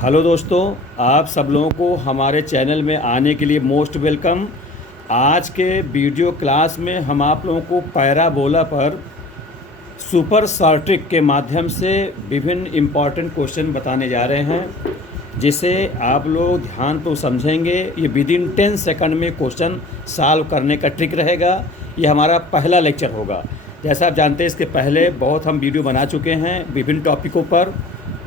Hello दोस्तों, आप सब लोगों को हमारे चैनल में आने के लिए मोस्ट वेलकम। आज के वीडियो क्लास में हम आप लोगों को पैराबोला पर सुपर शॉर्ट के माध्यम से विभिन्न इम्पॉर्टेंट क्वेश्चन बताने जा रहे हैं, जिसे आप लोग ध्यान तो समझेंगे। ये विद इन 10 सेकंड में क्वेश्चन सॉल्व करने का ट्रिक रहेगा। ये हमारा पहला लेक्चर होगा। जैसा आप जानते हैं, इसके पहले बहुत हम वीडियो बना चुके हैं विभिन्न टॉपिकों पर।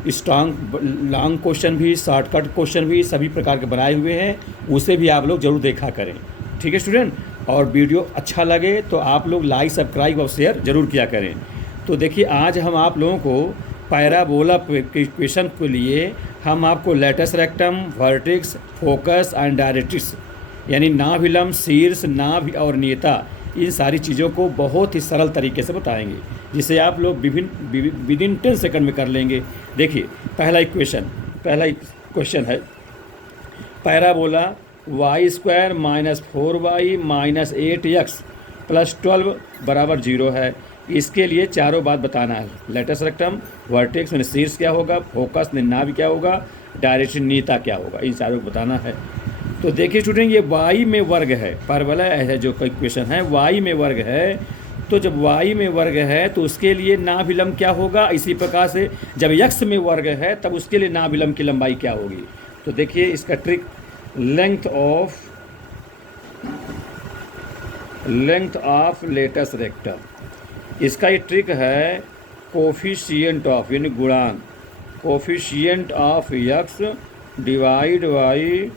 स्ट्रॉन्ग लॉन्ग क्वेश्चन भी, शॉर्टकट क्वेश्चन भी सभी प्रकार के बनाए हुए हैं, उसे भी आप लोग ज़रूर देखा करें। ठीक है स्टूडेंट, और वीडियो अच्छा लगे तो आप लोग लाइक, सब्सक्राइब और शेयर ज़रूर किया करें। तो देखिए, आज हम आप लोगों को पैराबोला क्वेश्चन के लिए हम आपको latus rectum, vertex, focus and directrix यानी नाभिलंब, शीर्ष, नाभि और नेता, इन सारी चीज़ों को बहुत ही सरल तरीके से बताएंगे, जिसे आप लोग विद इन 10 सेकंड में कर लेंगे। देखिए, पहला क्वेश्चन है पैराबोला y² - 4y - 8x + 12 = 0 है। इसके लिए चारों बात बताना है। लेटस रेक्टम, वर्टेक्स यानी शीर्ष क्या होगा, फोकस नाभि क्या होगा, डायरेक्शन नेता क्या होगा, इन चारों को बताना है। तो देखिए स्टूडेंट, ये y में वर्ग है। पैराबोला है जो क्वेश्चन है, y में वर्ग है। तो जब y में वर्ग है तो उसके लिए नाभिलंब क्या होगा। इसी प्रकार से जब x में वर्ग है तब उसके लिए नाभिलंब की लंबाई क्या होगी। तो देखिए इसका trick, length of latus rectum. इसका ये ट्रिक है कोफिशिएंट ऑफ यानी गुणांक, coefficient of x divide by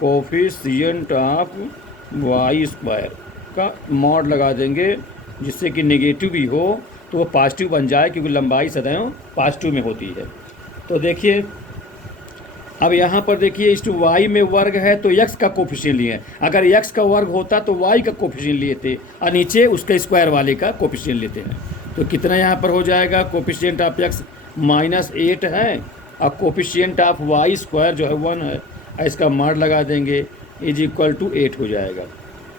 coefficient of y² का मॉड लगा देंगे, जिससे कि नेगेटिव भी हो तो वो पॉजिटिव बन जाए, क्योंकि लंबाई सदैव पॉजिटिव में होती है। तो देखिए, अब यहाँ पर देखिए, इस y में वर्ग है तो x का कोफिशिएंट लिए। अगर x का वर्ग होता तो y का कोफिशिएंट लिए थे, और नीचे उसके स्क्वायर वाले का कोफिशिएंट लेते हैं। तो कितना यहाँ पर हो जाएगा, कोफिशिएंट ऑफ x -8 है और कोफिशिएंट ऑफ y² जो है 1 है। इसका मॉड लगा देंगे, = 8 हो जाएगा।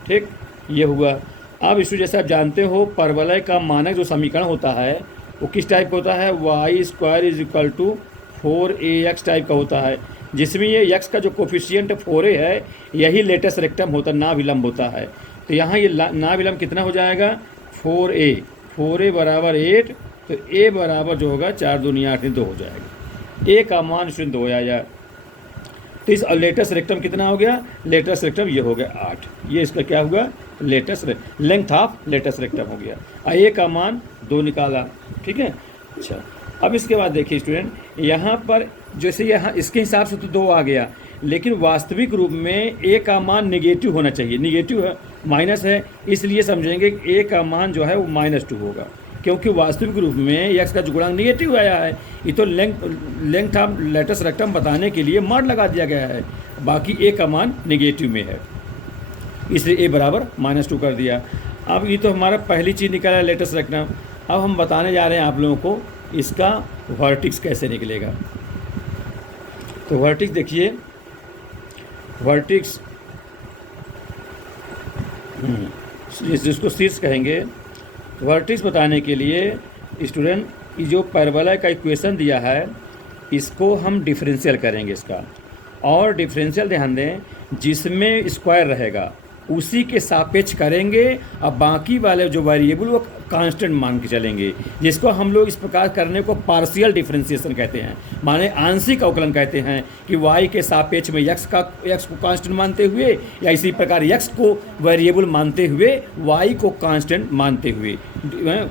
ठीक, ये हुआ। अब इसको जैसे आप जानते हो, परवलय का मानक जो समीकरण होता है वो किस टाइप का होता है, y² = 4ax टाइप का होता है, जिसमें ये x का जो कोफिशिएंट 4a है, यही लेटस रेक्टम होता है, नाभिलंब होता है। तो यहाँ ये नाभिलंब कितना हो जाएगा, 4a = 8। तो a बराबर जो होगा 4 दूनी 8 2 हो जाएगा। a का मान 0 हो जाएगा। तो इस लेटस रेक्टम कितना हो गया, लेटस रेक्टम ये हो गया 8। ये इसका क्या हुआ, लेंथ ऑफ लेटस रेक्टम हो गया। और ए का मान 2 निकाला। ठीक है, अच्छा। अब इसके बाद देखिए स्टूडेंट, यहाँ पर जैसे यहाँ इसके हिसाब से तो 2 आ गया, लेकिन वास्तविक रूप में ए का मान नेगेटिव होना चाहिए। नेगेटिव है, माइनस है, इसलिए समझेंगे कि ए का मान जो है वो -2 होगा, क्योंकि वास्तविक रूप में x का जो गुणांक नेगेटिव आया है। ये तो लेंथ ऑफ लेटस रेक्टम बताने के लिए मॉड लगा दिया गया है, बाकी a का मान नेगेटिव में है, इसलिए a बराबर -2 कर दिया। अब ये तो हमारा पहली चीज़ निकला लेटस रेक्टम। अब हम बताने जा रहे हैं आप लोगों को इसका वर्टेक्स कैसे निकलेगा। तो वर्टेक्स देखिए, वर्टेक्स जिसको शीर्ष कहेंगे, वर्टेक्स बताने के लिए स्टूडेंट, ये जो पैराबोला का इक्वेशन दिया है इसको हम डिफरेंशियल करेंगे इसका। और डिफरेंशियल ध्यान दें, जिसमें स्क्वायर रहेगा उसी के सापेक्ष करेंगे, और बाकी वाले जो वेरिएबल वो कांस्टेंट मान के चलेंगे, जिसको हम लोग इस प्रकार करने को पार्शियल डिफरेंशिएशन कहते हैं, माने आंशिक अवकलन कहते हैं, कि y के सापेक्ष में x को कांस्टेंट मानते हुए, या इसी प्रकार x को वेरिएबल मानते हुए y को कांस्टेंट मानते हुए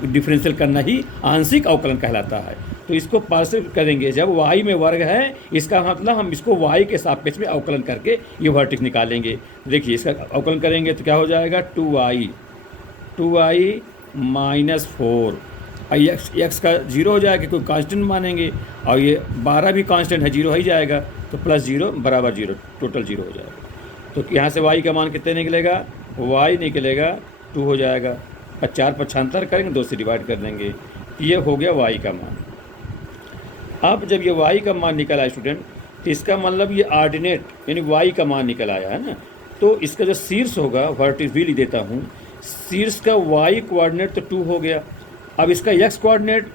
डिफरेंशियल करना ही आंशिक अवकलन कहलाता है। तो इसको पार्शियल करेंगे जब y में वर्ग है, इसका मतलब हम इसको y के सापेक्ष में अवकलन करके ये वर्टेक्स निकालेंगे। देखिए, इसका अवकलन करेंगे तो क्या हो जाएगा, 2y -4, और x का 0 हो जाएगा, कोई कांस्टेंट मानेंगे, और ये 12 भी कांस्टेंट है, 0 ही जाएगा, तो +0 = 0, टोटल 0 हो जाएगा। तो यहाँ से y का मान कितने निकलेगा, y निकलेगा 2 हो जाएगा, और 4 पक्षांतर करेंगे, 2 से डिवाइड कर देंगे, ये हो गया y का मान। अब जब ये y का मान निकल आया स्टूडेंट, तो इसका मतलब ये ऑर्डिनेट यानी y का मान निकल आया है ना। तो इसका जो शीर्ष होगा, वर्टेक्स भी लिख देता हूँ, शीर्ष का y कोऑर्डिनेट तो 2 हो गया। अब इसका x कोऑर्डिनेट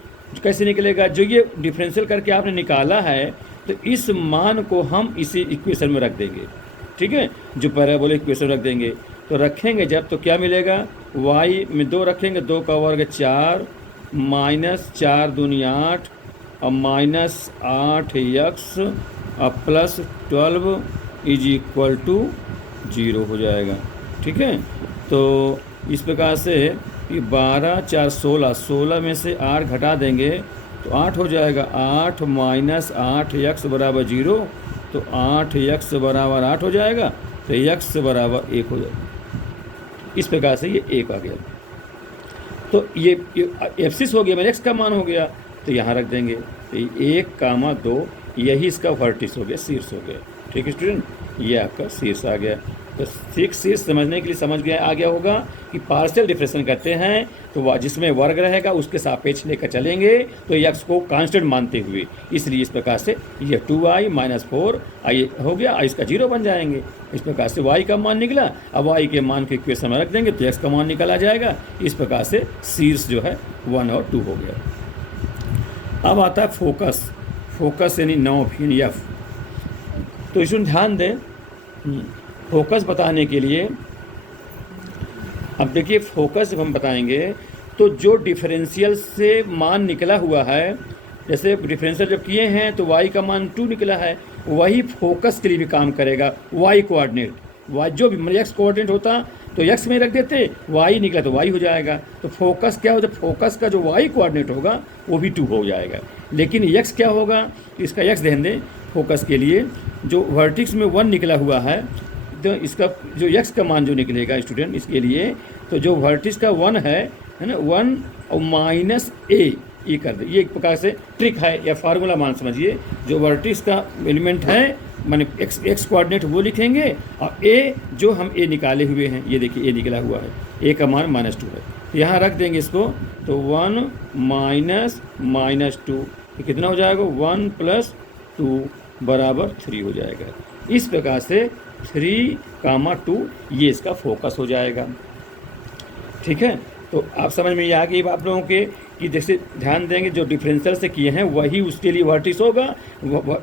कैसे निकलेगा, जो ये डिफरेंशियल करके आपने निकाला है तो इस मान को हम इसी इक्वेशन में रख देंगे, ठीक है, जो पैराबोलिक इक्वेशन रख देंगे। तो रखेंगे जब तो क्या मिलेगा, y में 2 रखेंगे, 2 का वर्ग 4 माइनस 4 दूनी 8 और माइनस 8x और प्लस 12 इज इक्वल टू 0 हो जाएगा, ठीक है। तो इस प्रकार से कि 12 4 16, 16 में से 8 घटा देंगे तो 8 हो जाएगा, 8 माइनस 8x बराबर 0, तो 8x बराबर 8 हो जाएगा, तो x बराबर 1 हो जाएगा। इस प्रकार से ये 1 आ गया। तो ये एब्सिस हो गया, मेरे x का मान हो गया, तो यहाँ रख देंगे, तो 1, 2 यही इसका वर्टिस हो गया, शीर्ष हो गया, ठीक है स्टूडेंट, ये आपका शीर्ष आ गया। तो शीर्ष समझने के लिए समझ गया आ गया होगा कि पार्शियल डिफरेंशियल करते हैं तो जिसमें वर्ग रहेगा उसके सापेक्ष लेकर चलेंगे, तो x को कांस्टेंट मानते हुए, इसलिए इस प्रकार से ये 2i माइनस 4i हो गया, इसका 0 बन जाएंगे। इस प्रकार से y का मान निकला, अब y के मान को इक्वेशन में रख देंगे तो x का मान निकल आ जाएगा। इस प्रकार से शीर्ष जो है 1 और 2 हो गया। अब आता है फोकस, फोकस यानी नॉफ यानी f। तो इसमें ध्यान दें, फोकस बताने के लिए अब देखिए, फोकस जब हम बताएंगे तो जो डिफरेंशियल से मान निकला हुआ है, जैसे डिफरेंशियल जब किए हैं तो y का मान 2 निकला है, वही फोकस के लिए भी काम करेगा। y कोऑर्डिनेट, y जो भी x कोऑर्डिनेट होता तो x में रख देते, y निकला तो y हो जाएगा। तो फोकस क्या होता है, फोकस का जो y कोऑर्डिनेट होगा वो भी 2 हो जाएगा। लेकिन x क्या होगा, इसका x ध्यान दें, फोकस के लिए जो वर्टिक्स में 1 निकला हुआ है, तो इसका जो x का मान जो निकलेगा स्टूडेंट, इसके लिए तो जो वर्टिक्स का 1 है ना, 1 और माइनस a ये कर दे। ये एक प्रकार से ट्रिक है या फार्मूला मान समझिए। जो वर्टिक्स का एलिमेंट है माने x कोऑर्डिनेट वो लिखेंगे, और a जो हम a निकाले हुए हैं, ये देखिए a निकला हुआ है, a का मान -2 है, तो यहाँ रख देंगे इसको, तो 1 माइनस 2 कितना हो जाएगा, 1 प्लस 2 बराबर 3 हो जाएगा। इस प्रकार से 3, 2 ये इसका फोकस हो जाएगा, ठीक है। तो आप समझ में आ गई आप लोगों के कि जैसे ध्यान देंगे जो डिफरेंशियल से किए हैं वही उसके लिए वर्टिस होगा,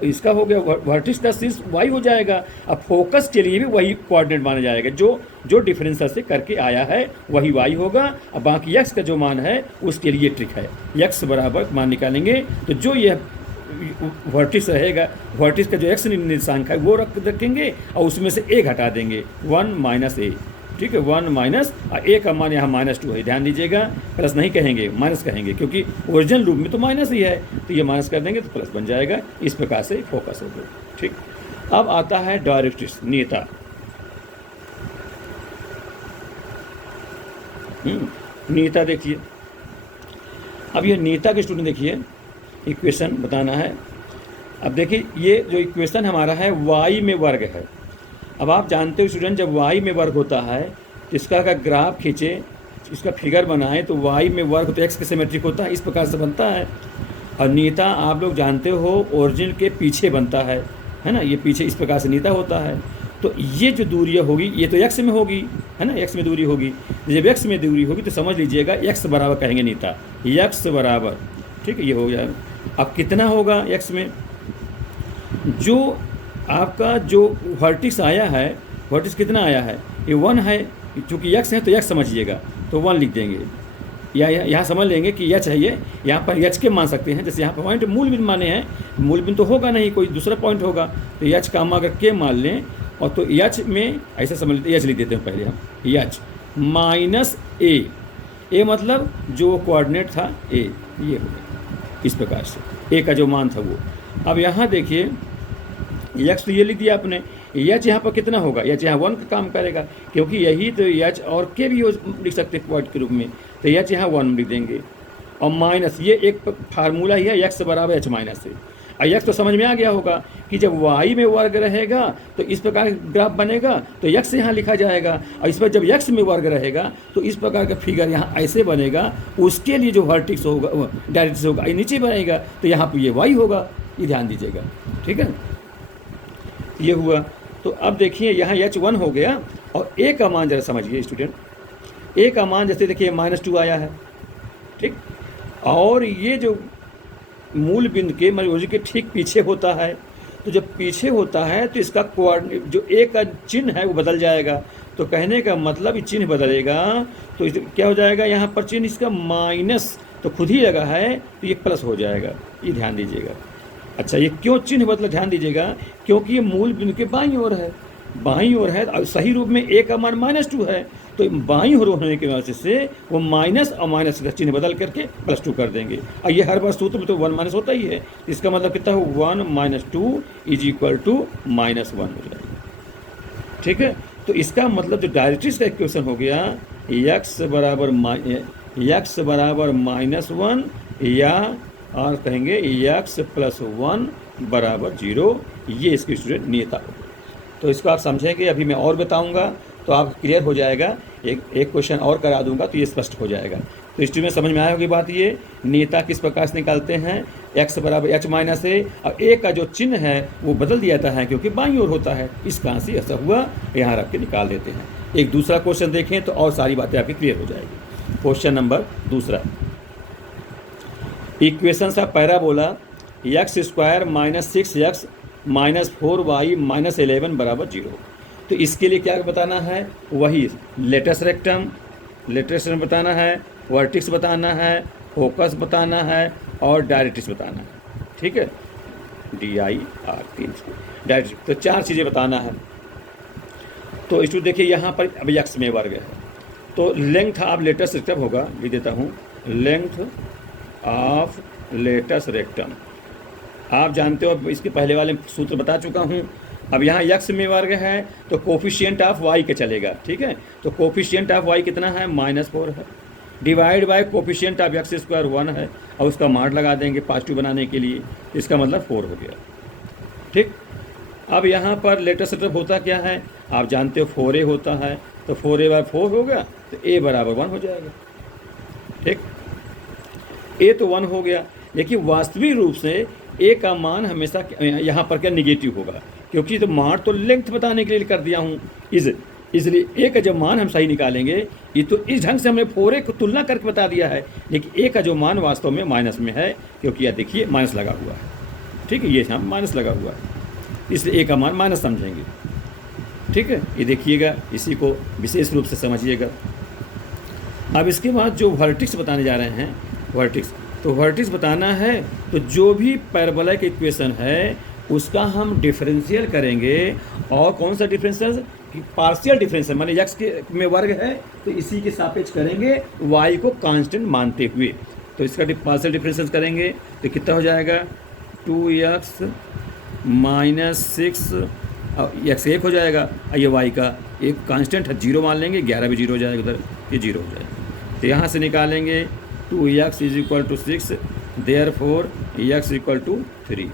इसका हो गया वर्टिस का शीर्ष y हो जाएगा। अब फोकस के लिए भी वही कोऑर्डिनेट माना जाएगा, जो डिफरेंशियल से करके आया है वही y होगा। अब बाकी x का जो मान है उसके लिए ट्रिक है, x बराबर मान निकालेंगे, तो जो ये वर्टिस रहेगा, वर्टिस का जो x निर्देशांक है वो रखेंगे और उसमें से a घटा देंगे, 1 माइनस a, ठीक है, 1 माइनस a का मान यहाँ -2 है, ध्यान दीजिएगा, प्लस नहीं कहेंगे माइनस कहेंगे, क्योंकि ओरिजिनल रूप में तो माइनस ही है, तो ये माइनस कर देंगे तो प्लस बन जाएगा। इस प्रकार से फोकस हो गया, ठीक। अब आता है डायरेक्ट्रिक्स, नेता। नेता देखिए, अब ये नेता के स्टूडेंट देखिए, इक्वेशन बताना है। अब देखिए ये जो इक्वेशन हमारा है y में वर्ग है। अब आप जानते हो स्टूडेंट, जब y में वर्ग होता है तो इसका अगर ग्राफ खींचे, इसका फिगर बनाए, तो y में वर्ग तो x के सिमेट्रिक होता है, इस प्रकार से बनता है। और नेता आप लोग जानते हो ओरिजिन के पीछे बनता है ना, ये पीछे इस प्रकार से नेता होता है। तो ये जो दूरियाँ होगी ये तो x में होगी, है ना, x में दूरी होगी। जब x में दूरी होगी तो समझ लीजिएगा x बराबर कहेंगे नेता, x बराबर, ठीक है, ये हो गया। अब कितना होगा x में, जो आपका जो वर्टिक्स आया है, वर्टिक्स कितना आया है, ये 1 है, चूँकि x है तो x समझिएगा, तो 1 लिख देंगे, या यहाँ समझ लेंगे कि h है, ये यहाँ पर h के मान सकते हैं। जैसे यहाँ पर पॉइंट मूल बिंदु माने हैं, मूल बिंदु तो होगा नहीं, कोई दूसरा पॉइंट होगा, तो h का मान अगर k मान लें, और तो h में ऐसा समझ लेते, h लिख देते हैं पहले हम, h माइनस a मतलब जो कोऑर्डिनेट था a, ये हो गया इस प्रकार से, a का जो मान था वो। अब यहाँ देखिए x तो ये लिख दिया आपने, h यहाँ पर कितना होगा, h यहाँ 1 का काम करेगा, क्योंकि यही तो h और k भी लिख सकते हैं पॉइंट के रूप में, तो h यहाँ 1 लिख देंगे, और माइनस ये एक फार्मूला ही है, x बराबर h माइनस है। और x तो समझ में आ गया होगा कि जब y में वर्ग रहेगा तो इस प्रकार ग्राफ बनेगा, तो x यहाँ लिखा जाएगा, और इस पर जब x में वर्ग रहेगा तो इस प्रकार का फिगर यहाँ ऐसे बनेगा। उसके लिए जो वर्टिक्स होगा, डायरेक्ट्रिक्स होगा, ये नीचे बनेगा, तो यहाँ पर ये y होगा, ये ध्यान दीजिएगा, ठीक है। ये हुआ। तो अब देखिए यहाँ h 1 हो गया, और a का मान जरा समझिए स्टूडेंट, a का मान जैसे देखिए -2 आया है, ठीक, और ये जो मूल बिंदु के मतलब के ठीक पीछे होता है, तो जब पीछे होता है तो इसका कोऑर्डिनेट जो ए का चिन्ह है वो बदल जाएगा। तो कहने का मतलब ये चिन्ह बदलेगा तो क्या हो जाएगा, यहाँ पर चिन्ह इसका माइनस तो खुद ही लगा है तो ये प्लस हो जाएगा, ये ध्यान दीजिएगा। अच्छा, ये क्यों चिन्ह बदला, ध्यान दीजिएगा, क्योंकि ये मूल बिंदु के बाईं ओर है, बाईं ओर है। अब सही रूप में ए का मान -2 है, तो बाईं ओर होने की वजह से वो माइनस और माइनस का चिन्ह बदल करके +2 कर देंगे। और ये हर बार सूत्र में तो 1 - होता ही है, इसका मतलब कितना हो, 1 - 2 = -1 हो जाएगा। ठीक है, तो इसका मतलब जो डायरेक्ट्रिक्स का इक्वेशन हो गया x बराबर -1 या और कहेंगे x + 1 = 0, ये इसकी स्टूडेंट नियता हो। तो इसको आप समझेंगे, अभी मैं और बताऊंगा तो आप क्लियर हो जाएगा। एक क्वेश्चन और करा दूंगा तो ये स्पष्ट हो जाएगा। तो इस में समझ में आया होगी बात। ये नियता किस प्रकार से निकालते हैं, x बराबर h माइनस a, और a का जो चिन्ह है वो बदल दिया जाता है क्योंकि बाईं ओर होता है, इस कारण से ऐसा हुआ, यहाँ रख के निकाल देते हैं। एक दूसरा क्वेश्चन देखें तो और सारी बातें आपकी क्लियर हो जाएगी। क्वेश्चन नंबर दूसरा, equation of parabola x² - 6x - 4y - 11 = 0। तो इसके लिए क्या बताना है, वही लेटस रेक्टम बताना है, वर्टिक्स बताना है, फोकस बताना है और डायरेक्ट्रिक्स बताना है। ठीक है, DIR 3 डायरेक्ट्रिक्स, तो 4 चीज़ें बताना है। तो इसको देखिए, यहाँ पर अब x में वर्ग है, तो लेंथ ऑफ लेटस रेक्टम होगा, लिख देता हूँ, लेंथ ऑफ लेटस रेक्टम। आप जानते हो, इसके पहले वाले सूत्र बता चुका हूँ। अब यहाँ x में वर्ग है तो कोफिशिएंट ऑफ y के चलेगा। ठीक है, तो कोफिशिएंट ऑफ y कितना है, -4 है, divide by coefficient of x² 1 है, और उसका मार्ड लगा देंगे पॉजिटिव बनाने के लिए, इसका मतलब 4 हो गया। ठीक, अब यहाँ पर लेटस रेक्टम होता क्या है, आप जानते हो 4a होता है, तो 4a/4 होगा तो a बराबर 1 हो जाएगा। ठीक, a तो 1 हो गया, लेकिन वास्तविक रूप से a का मान हमेशा यहाँ पर क्या निगेटिव होगा, क्योंकि तो मान तो लेंथ बताने के लिए कर दिया हूँ, इसलिए a का जब मान हम सही निकालेंगे, ये तो इस ढंग से हमने 4a को तुलना करके बता दिया है, लेकिन a का जो मान वास्तव में माइनस में है, क्योंकि यह देखिए माइनस लगा हुआ है। ठीक है, ये यहाँ माइनस लगा हुआ है, इसलिए a का मान माइनस समझेंगे। ठीक है, ये देखिएगा, इसी को विशेष रूप से समझिएगा। अब इसके बाद जो वर्टिक्स बताने जा रहे हैं, वर्टिक्स, तो वर्टिक्स बताना है तो जो भी पैराबोलिक इक्वेशन है उसका हम डिफरेंशियल करेंगे। और कौन सा डिफरेंशियल, पार्शियल डिफरेंशियल, माने x के में वर्ग है तो इसी के सापेक्ष करेंगे y को कांस्टेंट मानते हुए। तो इसका पार्शियल डिफरेंशियल करेंगे तो कितना हो जाएगा, 2x - 6 और x 1 हो जाएगा, और ये y का एक कांस्टेंट है 0 मान लेंगे, 11 भी 0 हो जाएगा, उधर ये 0 हो जाएगा। तो यहाँ से निकालेंगे 2x = 6, देयरफॉर x = 3,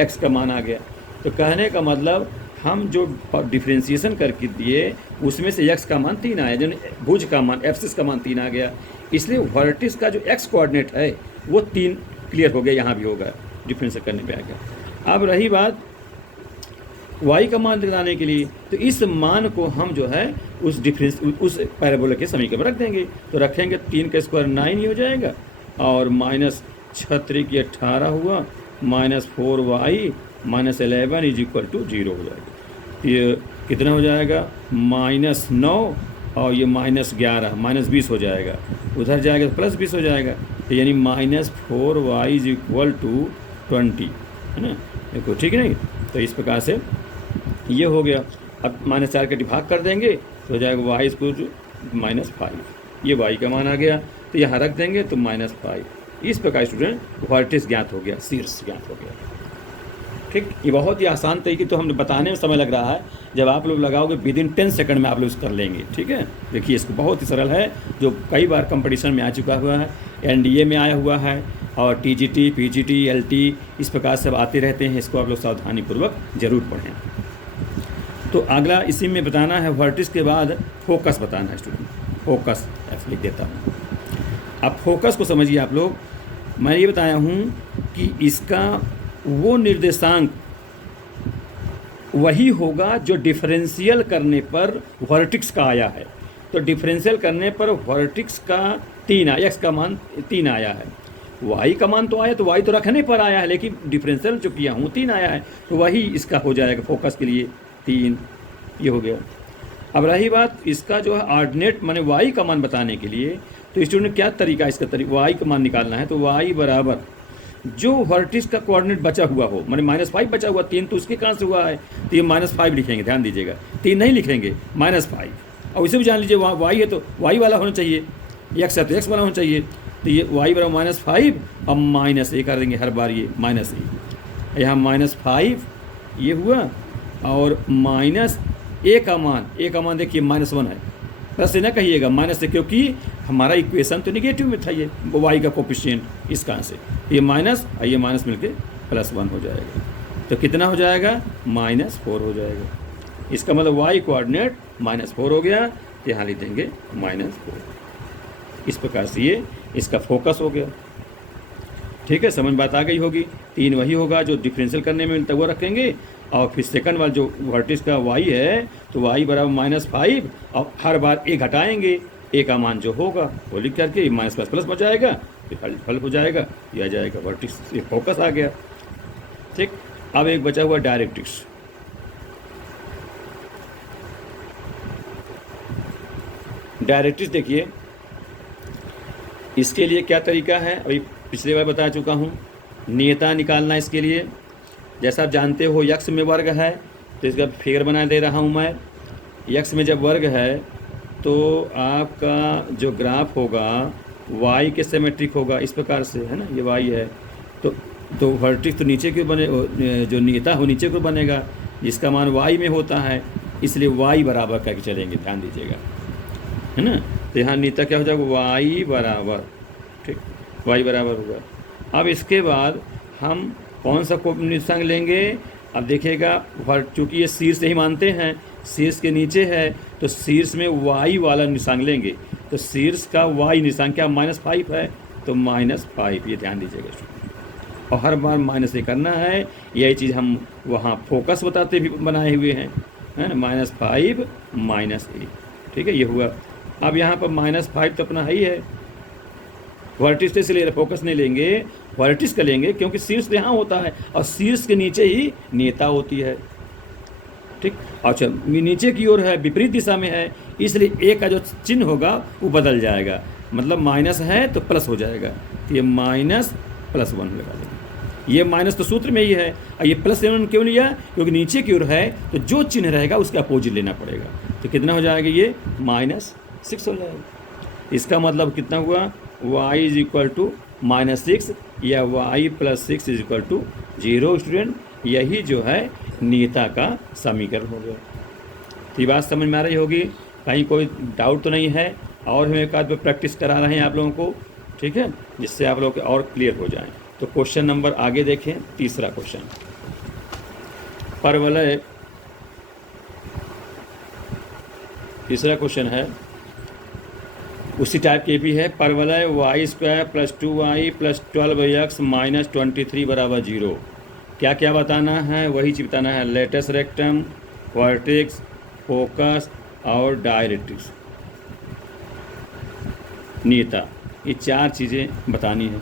x का मान आ गया। तो कहने का मतलब हम जो डिफ्रेंशिएशन करके दिए उसमें से x का मान 3 आया, यानी भुज का मान, एब्सिस का मान 3 आ गया, इसलिए वर्टिक्स का जो x कोऑर्डिनेट है वो 3 क्लियर हो गया, यहाँ भी होगा, डिफ्रेंशिएट करने पे आएगा। अब रही बात y का मान निकालने के लिए, तो इस मान को हम जो है उस उस पैराबोला के समीकरण में रख देंगे। तो रखेंगे 3 का स्क्वायर 9 ही हो जाएगा, और -6 की 18 हुआ, -4y - 11 = 0 हो जाएगा। ये कितना हो जाएगा, -9 और ये -11 -20 हो जाएगा, उधर जाएगा तो +20 हो जाएगा, तो यानी -4y = 20, है ना। देखो ठीक है नहीं, तो इस प्रकार से ये हो गया। अब -4 का डिवाइड कर देंगे तो हो जाएगा y = -5, ये y का मान आ गया, तो यहाँ रख देंगे तो -5। इस प्रकार स्टूडेंट वर्टिक्स ज्ञात हो गया, शीर्ष ज्ञात हो गया। ठीक, ये बहुत ही आसान तरीके, तो हम बताने में समय लग रहा है, जब आप लोग लगाओगे विदिन 10 सेकंड में आप लोग कर लेंगे। ठीक है, देखिए इसको बहुत ही सरल है, जो कई बार कंपटीशन में आ चुका हुआ है, NDA में आया हुआ है, और TGT, PGT, LT इस प्रकार सब आते रहते हैं। इसको आप लोग सावधानीपूर्वक जरूर पढ़ें। तो अगला इसी में बताना है, वर्टिक्स के बाद फोकस बताना है स्टूडेंट। फोकस ऐसे लिख देता हूँ। अब फोकस को समझिए आप लोग, मैं ये बताया हूँ कि इसका वो निर्देशांक वही होगा जो डिफरेंशियल करने पर वर्टिक्स का आया है। तो डिफरेंशियल करने पर वर्टिक्स का 3 आया, x का मान 3 आया है, वाई का मान तो आया, तो वाई तो रखने पर आया है, लेकिन डिफरेंशियल जो किया हूँ 3 आया है, तो वही इसका हो जाएगा फोकस के लिए 3, ये हो गया। अब रही बात इसका जो है ऑर्डिनेट माने वाई का मान बताने के लिए, तो स्टूडेंट क्या तरीका इसका वाई का मान निकालना है, तो वाई बराबर जो वर्टिस का कोऑर्डिनेट बचा हुआ हो, माने -5 बचा हुआ, 3 तो उसके कहाँ से हुआ है, तो ये -5 लिखेंगे, ध्यान दीजिएगा, 3 नहीं लिखेंगे, -5। और इसे भी जान लीजिए वहाँ वाई है तो वाई वाला होना चाहिए, एक्स है तो एक्स वाला होना चाहिए, तो ये वाई बराबर -5, अब -a कर देंगे हर बार, ये -a, यहाँ -5 ये हुआ, और -a का मान देखिए -1 है, प्लस से ना कहिएगा, माइनस से, क्योंकि हमारा इक्वेशन तो निगेटिव में था, ये वाई का कोफिशिएंट इस कारण से, ये माइनस और ये माइनस मिलके +1 हो जाएगा, तो कितना हो जाएगा, -4 हो जाएगा। इसका मतलब वाई कोऑर्डिनेट -4 हो गया, तो यहाँ लिख देंगे -4। इस प्रकार से ये इसका फोकस हो गया। ठीक है, समझ बात आ गई होगी। 3 वही होगा जो डिफरेंशियल करने में मिलता है वो रखेंगे, और फिर सेकंड वाला जो वर्टिस का वाई है, तो वाई बराबर -5, और हर बार a घटाएंगे, a का मान जो होगा वो लिख करके माइनस प्लस हो जाएगा, फिर हल हो जाएगा, यह आ जाएगा वर्टिस, ये फोकस आ गया। ठीक, अब एक बचा हुआ डायरेक्ट्रिक्स। डायरेक्ट्रिक्स देखिए, इसके लिए क्या तरीका है, अभी पिछले बार बता चुका हूँ, नियता निकालना इसके लिए। जैसा आप जानते हो यक्स में वर्ग है, तो इसका फिगर बना दे रहा हूँ मैं। यक्स में जब वर्ग है तो आपका जो ग्राफ होगा वाई के सिमेट्रिक होगा, इस प्रकार से, है ना, ये वाई है, तो वर्टिक्स तो नीचे क्यों बने, जो नियता हो नीचे क्यों बनेगा, जिसका मान वाई में होता है, इसलिए वाई बराबर करके चलेंगे, ध्यान दीजिएगा, है ना। तो यहाँ नियता क्या हो जाएगा, वाई बराबर, ठीक, वाई बराबर होगा। अब इसके बाद हम कौन सा निशांक लेंगे, अब देखिएगा, चूँकि ये शीर्ष ही मानते हैं, शीर्ष के नीचे है, तो शीर्ष में वाई वाला निशांक लेंगे, तो शीर्ष का वाई निशांक क्या -5 है, तो -5, ये ध्यान दीजिएगा। और हर बार माइनस से करना है, यही चीज़ हम वहाँ फोकस बताते भी बनाए हुए हैं, है ना, -5 -a, ठीक है, ये हुआ। अब यहाँ पर -5 तो अपना है ही है, वर्टिस से ले फोकस नहीं लेंगे, वर्टिस का लेंगे, क्योंकि शीर्ष यहाँ होता है और शीर्ष के नीचे ही नियता होती है। ठीक, अच्छा, नीचे की ओर है, विपरीत दिशा में है, इसलिए ए का जो चिन्ह होगा वो बदल जाएगा, मतलब माइनस है तो प्लस हो जाएगा, तो ये -+1 लगा देंगे। ये माइनस तो सूत्र में ही है, और ये +1 क्यों लिया, क्योंकि नीचे की ओर है, तो जो चिन्ह रहेगा उसका अपोजिट लेना पड़ेगा, तो कितना हो जाएगा, ये -6 हो जाएगा। इसका मतलब कितना हुआ, y = -6 या y + 6 = 0। स्टूडेंट, यही जो है नियता का समीकरण हो गया। तो ये बात समझ में आ रही होगी, कहीं कोई डाउट तो नहीं है, और हम एक आध बार प्रैक्टिस करा रहे हैं आप लोगों को, ठीक है, जिससे आप लोग और क्लियर हो जाएं। तो क्वेश्चन नंबर आगे देखें, तीसरा क्वेश्चन, परवलय, तीसरा क्वेश्चन है, उसी टाइप के भी है, परवलय y² + 2y + 12x - 23 = 0। क्या क्या बताना है, वही चीज़ बताना है, लेटस रेक्टम, वर्टेक्स, फोकस और डायरेक्ट्रिक्स, नियता, ये 4 चीज़ें बतानी है।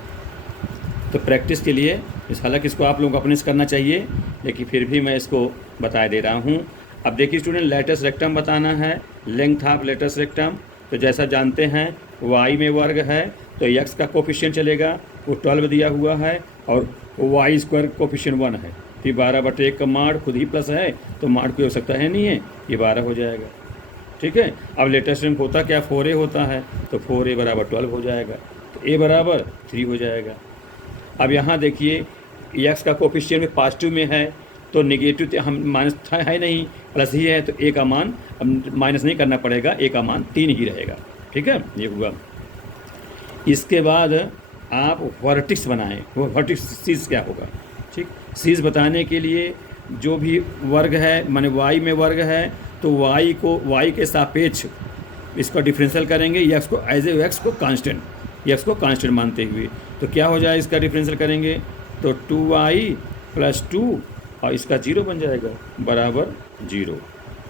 तो प्रैक्टिस के लिए हालांकि इसको आप लोगों को अपने से करना चाहिए, लेकिन फिर भी मैं इसको बता दे रहा हूँ। अब देखिए स्टूडेंट, लेटस रेक्टम बताना है, लेंथ ऑफ लेटस रेक्टम, तो जैसा जानते हैं y में वर्ग है तो x का कोफिशिएंट चलेगा, वो 12 दिया हुआ है, और y² कोफिशिएंट 1 है, तो 12/1 का माड खुद ही प्लस है, तो माड कोई हो सकता है नहीं है, ये 12 हो जाएगा। ठीक है, अब लेटेस्ट रेंज होता क्या, 4a होता है, तो 4a = 12 हो जाएगा, तो a = 3 हो जाएगा। अब यहाँ देखिए x का कोफिशिएंट में पॉजिटिव में है, तो नेगेटिव तो हम माइनस है नहीं, प्लस ही है, तो a का मान अब माइनस नहीं करना पड़ेगा, a का मान 3 ही रहेगा। ठीक है, ये हुआ। इसके बाद आप वर्टिक्स बनाएं, वो वर्टिक्स सीज क्या होगा, ठीक, सीज बताने के लिए जो भी वर्ग है, माने y में वर्ग है, तो y के सापेक्ष इसका डिफरेंशियल करेंगे, x को एज ए x को कांस्टेंट, x को कांस्टेंट मानते हुए, तो क्या हो जाए, इसका डिफरेंशियल करेंगे तो 2y + 2 और इसका 0 बन जाएगा, बराबर 0।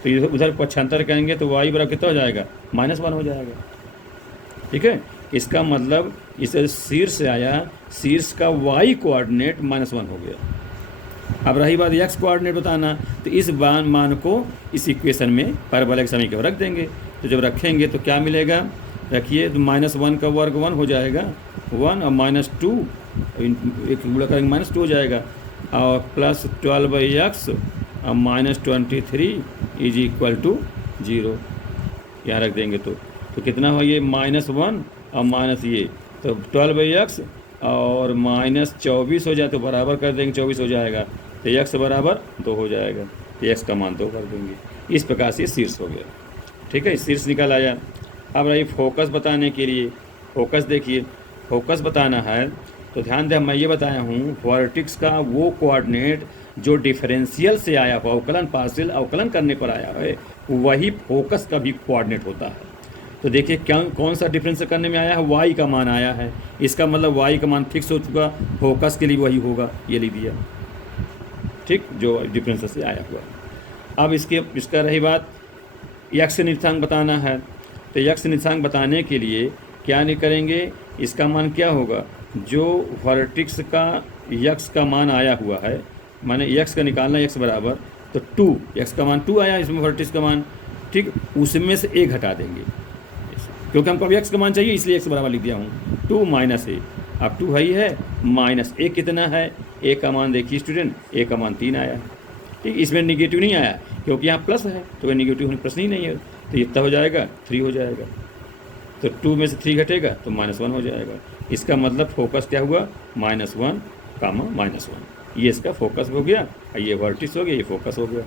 तो इधर उधर पक्षांतर करेंगे तो y बराबर कितना हो जाएगा, -1 हो जाएगा। ठीक है, इसका मतलब इसे शीर्ष आया, शीर्ष का y कोऑर्डिनेट -1 हो गया। अब रही बात x कोऑर्डिनेट बताना, तो इस मान को इस इक्वेशन में पैराबोला के समीकरण में रख देंगे। तो जब रखेंगे तो क्या मिलेगा, रखिए, तो -1 का वर्ग 1 हो जाएगा, 1 और -2 एक गुणा करेंगे -2 हो जाएगा, और प्लस 12x और -23 इज इक्वल टू 0 यहाँ रख देंगे। तो कितना हो, ये -1 और माइनस ये, तो 12x और -24 हो जाए तो बराबर कर देंगे, 24 हो जाएगा, तो x बराबर 2 हो जाएगा, तो x का मान 2 कर देंगे। इस प्रकार से शीर्ष हो गया। ठीक है, शीर्ष निकल आया। अब रही फोकस बताने के लिए, फोकस देखिए, फोकस बताना है तो ध्यान दें, मैं ये बताया हूँ वर्टिक्स का वो कोऑर्डिनेट जो डिफरेंशियल से आया हो, अवकलन पार्शियल अवकलन करने पर आया है, वही फोकस का भी कोऑर्डिनेट होता है। तो देखिए कौन सा डिफरेंस करने में आया है, y का मान आया है, इसका मतलब y का मान फिक्स हो चुका, फोकस के लिए वही होगा, ये लिख दिया, ठीक, जो डिफरेंस से आया हुआ। अब इसका रही बात यक्ष निर्देशांक बताना है, तो यक्ष निर्देशांक बताने के लिए क्या नहीं करेंगे, इसका मान क्या होगा, जो वर्टिक्स का यक्ष का मान आया हुआ है, माने यक्ष का निकालना, यक्ष बराबर तो 2, यक्ष का मान 2 आया इसमें वर्टिक्स का मान, ठीक, उसमें से a घटा देंगे, क्योंकि हमको अब x का मान चाहिए इसलिए x बराबर लिख दिया हूँ, 2 माइनस a, अब 2 है माइनस a कितना है, a का मान देखिए स्टूडेंट, a का मान 3 आया, ठीक, इसमें निगेटिव नहीं आया क्योंकि यहाँ प्लस है, तो वह निगेटिव होने प्रश्न ही नहीं है, तो इतना हो जाएगा 3 हो जाएगा, तो 2 में से 3 घटेगा तो -1 हो जाएगा। इसका मतलब फोकस क्या हुआ, -1, -1, ये इसका फोकस हो गया, ये वर्टिक्स हो गया, ये फोकस हो गया।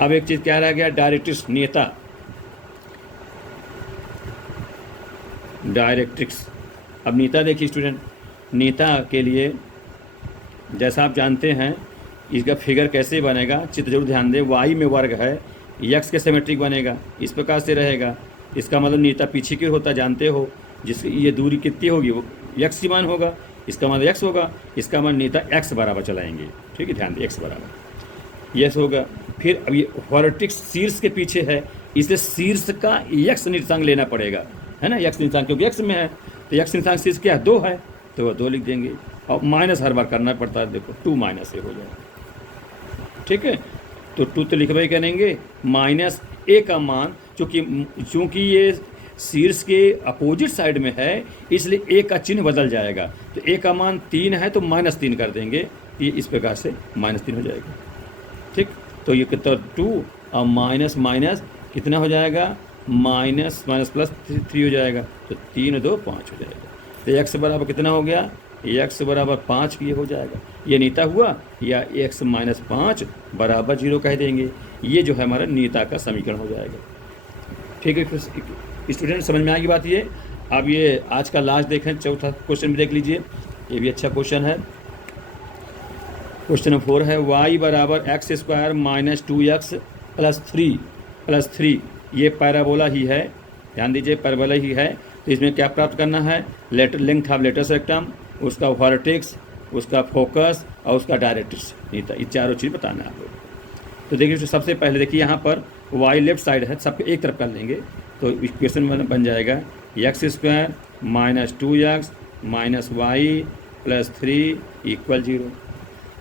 अब एक चीज़ क्या रह गया, डायरेक्ट्रिक्स, नेता, डायरेक्ट्रिक्स। अब नेता देखिए स्टूडेंट, नेता के लिए जैसा आप जानते हैं इसका फिगर कैसे बनेगा, चित्र जरूर ध्यान दें, y में वर्ग है, x के सिमेट्रिक बनेगा, इस प्रकार से रहेगा। इसका मतलब नेता पीछे की होता जानते हो, जिसकी ये दूरी कितनी होगी वो x की मान होगा, इसका मतलब x होगा, इसका मान नेता x बराबर चलाएंगे, ठीक है, ध्यान दें x बराबर यस होगा। फिर अब ये वर्टिक्स शीर्ष के पीछे है, इसलिए शीर्ष का x निर्देशांक लेना पड़ेगा, है ना, x निर्देशांक क्योंकि x में है, तो x निर्देशांक शीर्ष क्या है, 2 है, तो वह 2 लिख देंगे, और माइनस हर बार करना पड़ता है, देखो 2 माइनस a हो जाएगा, ठीक है, तो 2 तो लिखवाई करेंगे, -a का मान, चूँकि ये शीर्ष के अपोजिट साइड में है इसलिए a का चिन्ह बदल जाएगा, तो a का मान 3 है तो -3 कर देंगे, ये इस प्रकार से -3 हो जाएगा, ठीक, तो ये कितना 2 और माइनस माइनस कितना हो जाएगा, माइनस प्लस 3 हो जाएगा, तो 3 और 2 5 हो जाएगा, तो x बराबर कितना हो गया, x बराबर 5 ये हो जाएगा, ये नेता हुआ, या x - 5 बराबर 0 कह देंगे, ये जो है हमारा नेता का समीकरण हो जाएगा। ठीक है स्टूडेंट, समझ में आएगी बात ये। अब ये आज का लास्ट देखें, चौथा क्वेश्चन भी देख लीजिए, ये भी अच्छा क्वेश्चन है। क्वेश्चन 4 है, y बराबर x² - 2x + 3 ये पैराबोला ही है, ध्यान दीजिए पैराबोला ही है, तो इसमें क्या प्राप्त करना है, लेंथ ऑफ लेटर रेक्टम, उसका वर्टेक्स, उसका फोकस और उसका डायरेक्ट्रिक्स, ये चारों चीज़ बताना है आप लोग। तो देखिए सबसे पहले देखिए यहाँ पर y लेफ्ट साइड है, सबके एक तरफ कर लेंगे, तो इक्वेशन बन जाएगा x² - 2x - y + 3 = 0।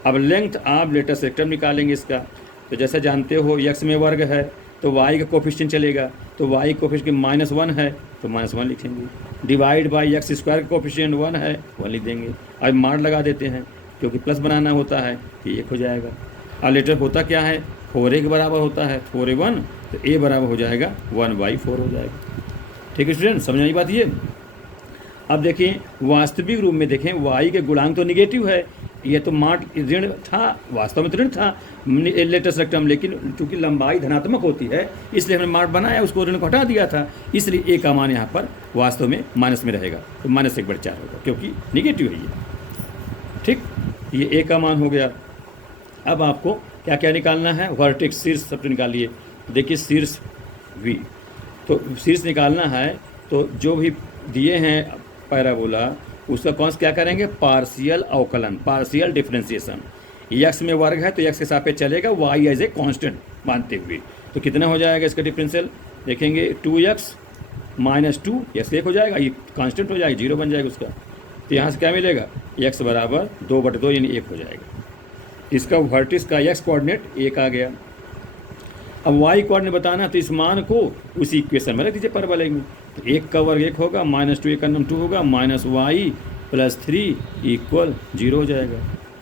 अब लेंथ ऑफ लेटर रेक्टम निकालेंगे इसका, तो जैसे जानते हो x में वर्ग है तो y का कोफिशिएंट चलेगा, तो y कोफिशिएंट -1 है तो -1 लिखेंगे, डिवाइड बाई x² का कोफिशिएंट 1 है 1 लिख देंगे। अब मार लगा देते हैं क्योंकि प्लस बनाना होता है, तो 1 हो जाएगा। अब लेटर होता क्या है, 4a के बराबर होता है, 4a 1, तो a बराबर हो जाएगा 1/4 हो जाएगा। ठीक है स्टूडेंट, समझ आई बात ये। अब देखें वास्तविक रूप में देखें y के गुणांक तो निगेटिव है, ये तो मार्ट ऋण था, वास्तव में तो ऋण था लेटर रेक्टम, लेकिन चूंकि लंबाई धनात्मक होती है इसलिए हमने मार्ट बनाया, उसको ऋण को हटा दिया था, इसलिए a का मान यहाँ पर वास्तव में माइनस में रहेगा, तो -1/4 होगा क्योंकि निगेटिव है ये। ठीक, ये a का मान हो गया। अब आपको क्या क्या निकालना है, वर्टेक्स, शीर्ष सब निकालिए। देखिए शीर्ष v, तो शीर्ष निकालना है, तो जो भी दिए हैं पैराबोला उसका कौन क्या करेंगे, पार्शियल अवकलन, पार्शियल डिफरेंशिएशन। x में वर्ग है तो x के सापेक्ष चलेगा, y एज ए कांस्टेंट मानते हुए, तो कितना हो जाएगा इसका डिफरेंशियल, देखेंगे 2x -2 एक्स 1 हो जाएगा, ये कांस्टेंट हो जाएगा, 0 बन जाएगा उसका। तो यहाँ से क्या मिलेगा, x बराबर 2/2 यानी 1 हो जाएगा। इसका वर्टिस का x कोऑर्डिनेट 1 आ गया। अब y कोऑर्डिनेट बताना, तो इस मान को उसी इक्वेशन में रख दीजिए पैराबोलिक में। तो 1 का वर्ग 1 होगा, -2 1 का नाम 2 होगा, -y + 3 = 0 हो जाएगा।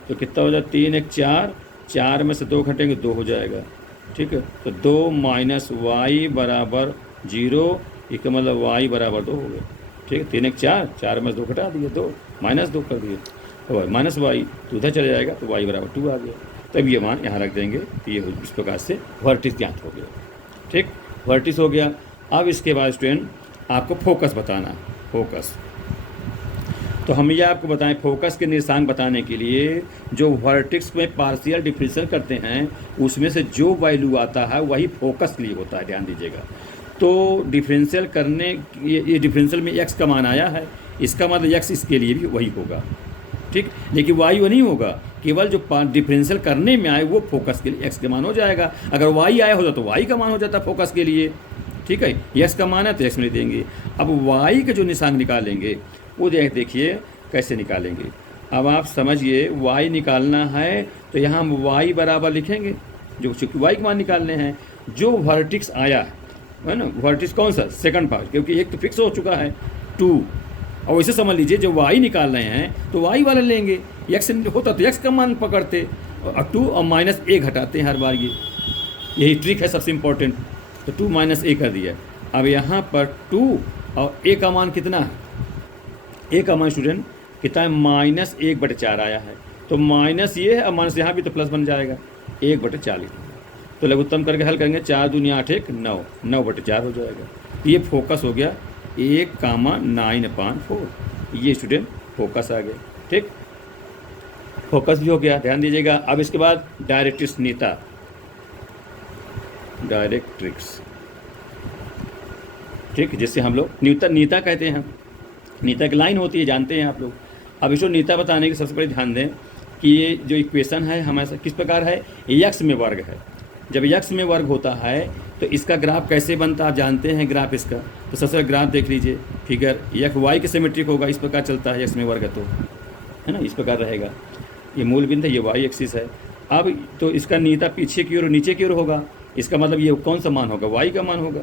तो कितना हो जाएगा, 3 1 4, 4 में से 2 घटेंगे 2 हो जाएगा। ठीक है, तो 2 - y बराबर 0, इसका मतलब y बराबर 2 हो गया। ठीक है, 3 1 4, 4 में से 2 घटा दिए 2, -2 कर दिए, तो -y तो उधर चले जाएगा, तो y बराबर 2 आ गया। तब ये मान यहाँ रख देंगे, तो ये इस प्रकार से वर्टिस ज्ञात हो गया। ठीक, वर्टिस हो गया। अब इसके बाद स्टूडेंट आपको फोकस बताना है, फोकस। तो हम ये आपको बताएं, फोकस के निर्देशांक बताने के लिए जो वर्टिक्स में पार्शियल डिफरेंशियल करते हैं उसमें से जो वैल्यू आता है वही फोकस के लिए होता है, ध्यान दीजिएगा। तो डिफरेंशियल करने, ये डिफरेंशियल में x का मान आया है, इसका मतलब x इसके लिए भी वही होगा। ठीक, लेकिन y वो नहीं होगा, केवल जो डिफरेंशियल करने में आए वो फोकस के लिए x का मान हो जाएगा। अगर y आया होता तो y का मान हो जाता फोकस के लिए। ठीक है, x का मान है तो x में देंगे। अब y का जो निशान निकालेंगे वो देखिए कैसे निकालेंगे। अब आप समझिए, y निकालना है तो यहाँ हम y बराबर लिखेंगे, जो चूँकि y के मान निकालने हैं। जो वर्टिक्स आया है ना, वर्टिक्स कौन सा, सेकंड पार्ट, क्योंकि एक तो फिक्स हो चुका है 2। और इसे समझ लीजिए, जो y निकाल रहे हैं तो y वाला लेंगे, x होता तो x का मान पकड़ते, और 2 और -a घटाते हैं हर बार। यही ट्रिक है सबसे इम्पोर्टेंट। तो 2 - a कर दिया। अब यहाँ पर 2 और a का मान कितना है, a का मान स्टूडेंट कितना है, -1/4 आया है। तो माइनस ये है, और माइनस यहाँ भी तो प्लस बन जाएगा, 1/4। तो लघुत्तम करके हल करेंगे, 4 दूनी 8 1 9, 9/4 हो जाएगा। तो ये फोकस हो गया 1,9.4। ये स्टूडेंट फोकस आ गया। ठीक, फोकस भी हो गया, ध्यान दीजिएगा। अब इसके बाद डायरेक्ट्रिक्स नीता, डायरेक्ट्रिक्स, ठीक, जिससे हम लोग नीता कहते हैं। नीता की लाइन होती है, जानते हैं आप लोग। अब इसको नीता बताने की सबसे पहले ध्यान दें कि ये जो इक्वेशन है हमारे किस प्रकार है, x में वर्ग है। जब x में वर्ग होता है तो इसका ग्राफ कैसे बनता है, आप जानते हैं ग्राफ इसका। तो सबसे ग्राफ देख लीजिए, फिगर x y के सिमेट्रिक होगा, इस प्रकार चलता है, x में वर्ग है तो, है ना, इस प्रकार रहेगा। ये मूल बिंदु है, ये y एक्सिस है। अब तो इसका नीता पीछे की ओर और नीचे की ओर होगा, इसका मतलब ये कौन सा मान होगा, y का मान होगा।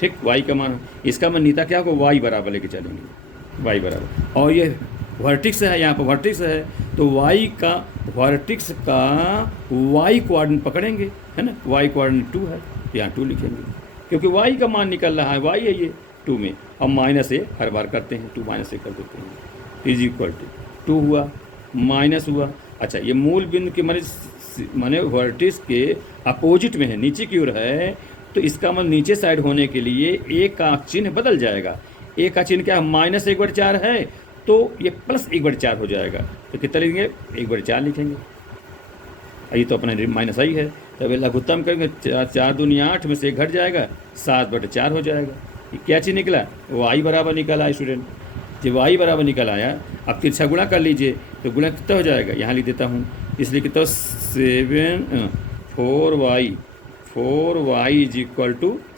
ठीक, y का मान, इसका मान नीता क्या होगा, y बराबर लेके चलेंगे, y बराबर। और ये वर्टिक्स है, यहाँ पर वर्टिक्स है, तो y का वर्टिक्स का y कोऑर्डिनेट पकड़ेंगे, है ना, y कोऑर्डिनेट 2 है, यहाँ 2 लिखेंगे, क्योंकि y का मान निकल रहा है, y है ये 2 में। अब -a हर बार करते हैं, 2 -a कर देते हैं, = 2 हुआ, माइनस हुआ। अच्छा, ये मूल बिंदु के माने वर्टिक्स के अपोजिट में है, नीचे की ओर है, तो इसका मतलब नीचे साइड होने के लिए a का चिन्ह बदल जाएगा। a का चिन्ह क्या है, -1/4 है, तो ये +1/4 हो जाएगा। तो कितना लिखेंगे, 1/4 लिखेंगे। ये तो अपना माइनस आई है, तो लघुत्तम करेंगे, 4 दूनी 8 में से 1 घट जाएगा, 7/4 हो जाएगा। ये क्या चीज़ निकला, y बराबर निकल आया स्टूडेंट। जब y बराबर निकल आया, अब तिरछा गुणा कर लीजिए, तो गुणा कितना हो जाएगा, यहाँ लिख देता हूँ, इसलिए कितना 4y =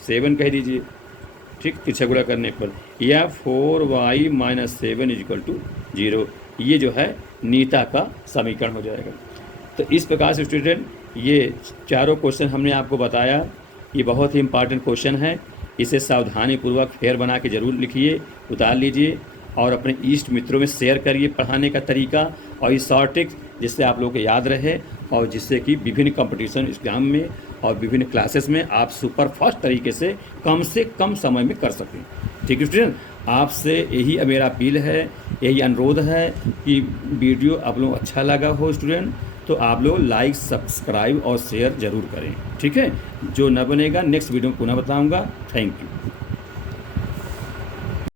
7 कह दीजिए। ठीक, तिरछा गुणा करने पर, या 4y - 7 = 0। ये जो है नीता का समीकरण हो जाएगा। तो इस प्रकार से स्टूडेंट ये चारों क्वेश्चन हमने आपको बताया, ये बहुत ही इंपॉर्टेंट क्वेश्चन है। इसे सावधानीपूर्वक फेयर बना के ज़रूर लिखिए, उतार लीजिए और अपने ईष्ट मित्रों में शेयर करिए पढ़ाने का तरीका और ये शॉर्ट ट्रिक्स, जिससे आप लोगों को याद रहे और जिससे कि विभिन्न कंपटीशन एग्जाम में और विभिन्न क्लासेस में आप सुपर फास्ट तरीके से कम समय में कर सकें। ठीक है स्टूडेंट, आपसे यही मेरा अपील है, यही अनुरोध है कि वीडियो आप लोग अच्छा लगा हो स्टूडेंट, तो आप लोग लाइक, सब्सक्राइब और शेयर ज़रूर करें। ठीक है, जो न बनेगा नेक्स्ट वीडियो में पुनः बताऊँगा। Thank you.